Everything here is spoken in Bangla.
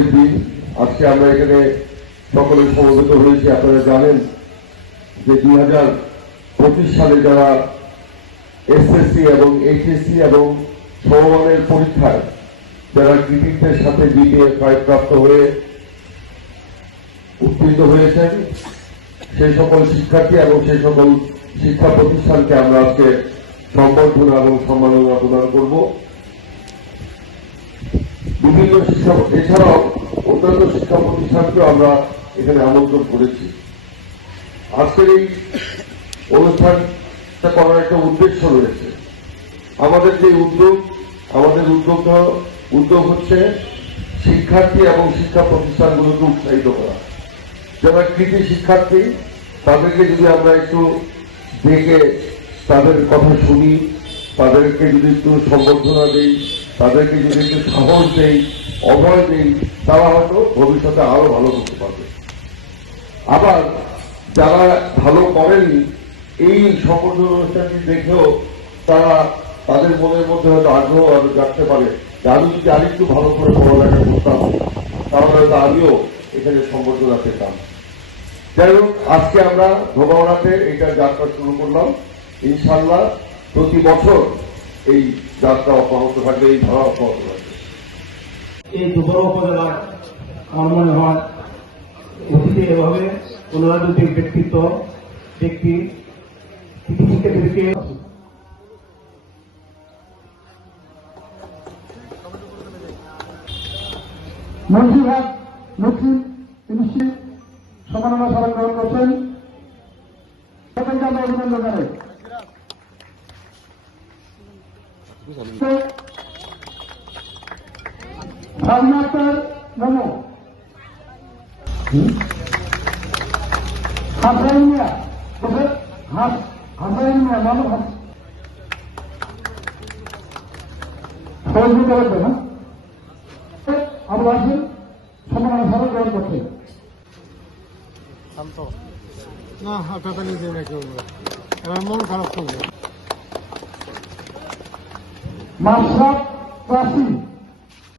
আনন্দের দিন আজকে আমরা এখানে সকলে সমবেত হয়েছি। আপনারা জানেন যে দুই হাজার পঁচিশ সালে যারা এসএসসি এবং এইচএসসি এবং সমমানের পরীক্ষায় যারা কৃতিত্বের সাথে বিবিএ প্রাপ্ত হয়ে উত্তীর্ণ হয়েছেন সেই সকল শিক্ষার্থী এবং সেই সকল শিক্ষা প্রতিষ্ঠানকে আমরা আজকে সম্বর্ধনা এবং সম্মাননা প্রদান করব। বিভিন্ন শিক্ষা এছাড়াও অন্যান্য শিক্ষা প্রতিষ্ঠানকেও আমরা এখানে আমন্ত্রণ করেছি। আজকের এই অনুষ্ঠানটা করার একটা উদ্দেশ্য রয়েছে। আমাদের যে উদ্যোগ, আমাদের উদ্যোগ উদ্যোগ হচ্ছে শিক্ষার্থী এবং শিক্ষা প্রতিষ্ঠানগুলোকে উৎসাহিত করা। যারা কৃতি শিক্ষার্থী, তাদেরকে যদি আমরা একটু দেখে তাদের কথা শুনি, তাদেরকে যদি একটু সম্বর্ধনা দিই তাদেরকে যদি একটু সাহস দেই, অভয় দেই, তারা হয়তো ভবিষ্যতে আরও ভালো করতে পারবে। আবার যারা ভালো করেনি এই সম্বর্ধনা অনুষ্ঠানটি দেখেও তারা তাদের মনের মধ্যে হয়তো আগ্রহ আরও জানতে পারে। আমি যদি আরেকটু ভালো করে পড়ালেখা করতাম, তাহলে হয়তো আমিও এখানে সম্বর্ধনা পেতাম। যাই হোক, আজকে আমরা ধোবাওড়াতে এটা যাত্রা শুরু করলাম। ইনশাল্লাহ প্রতি বছর এই যাত্রা অব্যাহত থাকবে এই ধারা অব্যাহত থাকবে। এই দুপুর উপজেলার আমার মনে হয় অতীতে এভাবে পুনরাবৃত্তিক ব্যক্তিত্ব ব্যক্তি মন্ত্রীভাগ মুসলিম ইনিশি সমাননা স্মরণ গ্রহণ করছেন। সকলকে আমরা অভিনন্দন জানাই। মিয়া বলছে হাস হাসাইন মিয়া মানব হাস সহযোগিতা করবে না? আমরা আছি সমাধান স্মরণ গ্রহণ করতে না হাঁটাতে নিতে না কেউ এবার মন খারাপ করবে। مشرب فاسد